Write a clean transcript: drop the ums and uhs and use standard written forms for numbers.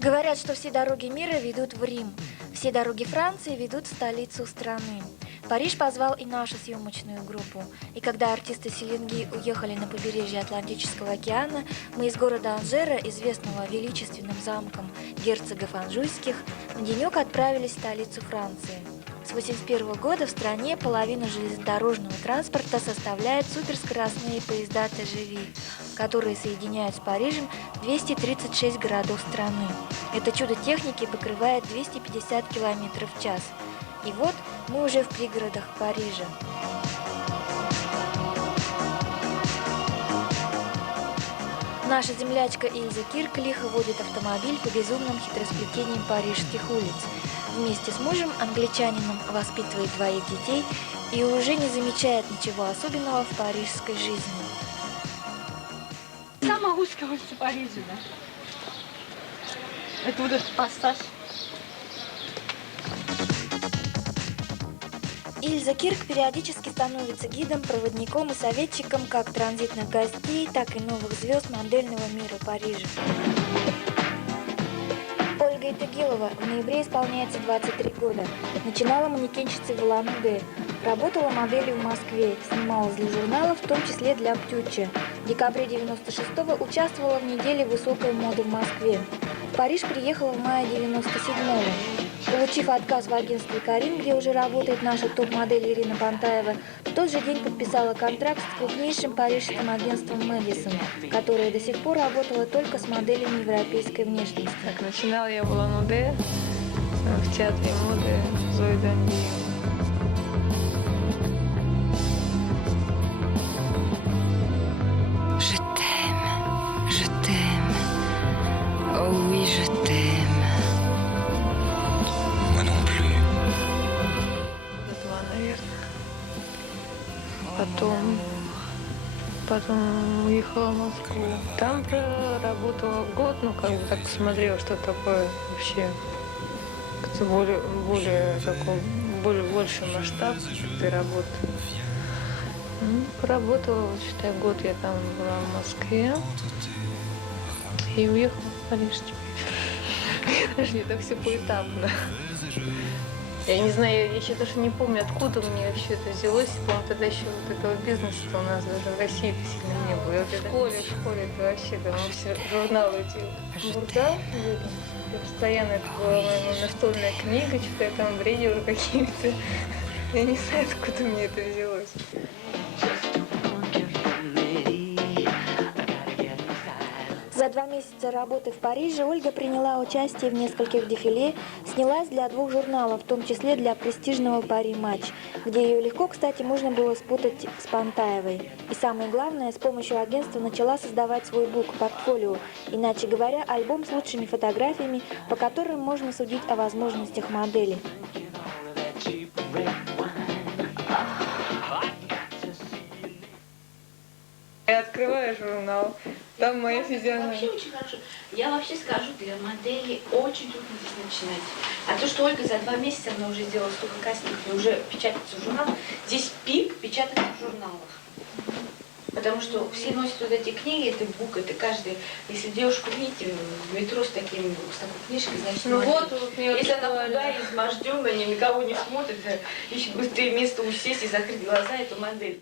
Говорят, что все дороги мира ведут в Рим, все дороги Франции ведут в столицу страны. Париж позвал и нашу съемочную группу. И когда артисты Селенги уехали на побережье Атлантического океана, мы из города Анжера, известного величественным замком герцогов Анжуйских, на денек отправились в столицу Франции. С 1981 года в стране половину железнодорожного транспорта составляют суперскоростные поезда ТЖВ, которые соединяют с Парижем 236 городов страны. Это чудо техники покрывает 250 км в час. И вот мы уже в пригородах Парижа. Наша землячка Ильза Кирк лихо водит автомобиль по безумным хитросплетениям парижских улиц. Вместе с мужем, англичанином, воспитывает двоих детей и уже не замечает ничего особенного в парижской жизни. Самая узкая улица Парижа, да? Это вот этот пассаж. Ильза Кирк периодически становится гидом, проводником и советчиком как транзитных гостей, так и новых звезд модельного мира Парижа. Ольга Итагилова в ноябре исполняется 23 года. Начинала манекенщицей в Улан-Удэ. Работала моделью в Москве, снималась для журналов, в том числе для Птюччи. В декабре 96-го участвовала в неделе высокой моды в Москве. В Париж приехала в мае 97-го. Получив отказ в агентстве «Карин», где уже работает наша топ-модель Ирина Пантаева, в тот же день подписала контракт с крупнейшим парижским агентством «Мэдисон», которое до сих пор работало только с моделями европейской внешности. Так, начинала я в Улан-Удэ, в театре моды Зои Данииловой. Je t'aime, oh oui je t'aime. Moi non plus. Два, наверное. Потом уехала в Москву. Там проработала год, ну как бы так посмотрела, что такое вообще больший масштаб этой работы. Ну, поработала, вот, считай, год я там была в Москве и уехала в Париж теперь. Даже не так все поэтапно. Я не знаю, я еще даже не помню, откуда мне вообще это взялось. По-моему, тогда еще вот этого бизнеса у нас даже в России сильно не было. Я вот в школе это вообще, там все журналы эти бурда. Постоянно это была моя настольная книга, что-то я там бредила какими-то. Я не знаю, откуда мне это взялось. За 2 месяца работы в Париже Ольга приняла участие в нескольких дефиле, снялась для 2 журналов, в том числе для престижного «Пари Матч», где ее легко, кстати, можно было спутать с Пантаевой. И самое главное, с помощью агентства начала создавать свой бук-портфолио, иначе говоря, альбом с лучшими фотографиями, по которым можно судить о возможностях модели. Я открываю журнал, там моя физиономия. Вообще очень хорошо. Я вообще скажу, для модели очень трудно здесь начинать. А то, что Ольга за 2 месяца она уже сделала столько кастингов и уже печатается в журналах, здесь пик печатается в журналах. Потому что все носят вот эти книги, это бук, это каждый. Если девушку видите в метро с такой книжкой, значит, Ну модель. вот мне если она худая, изможденная, ни на кого не смотрит, ищет быстрее место усесть и закрыть глаза, эту модель.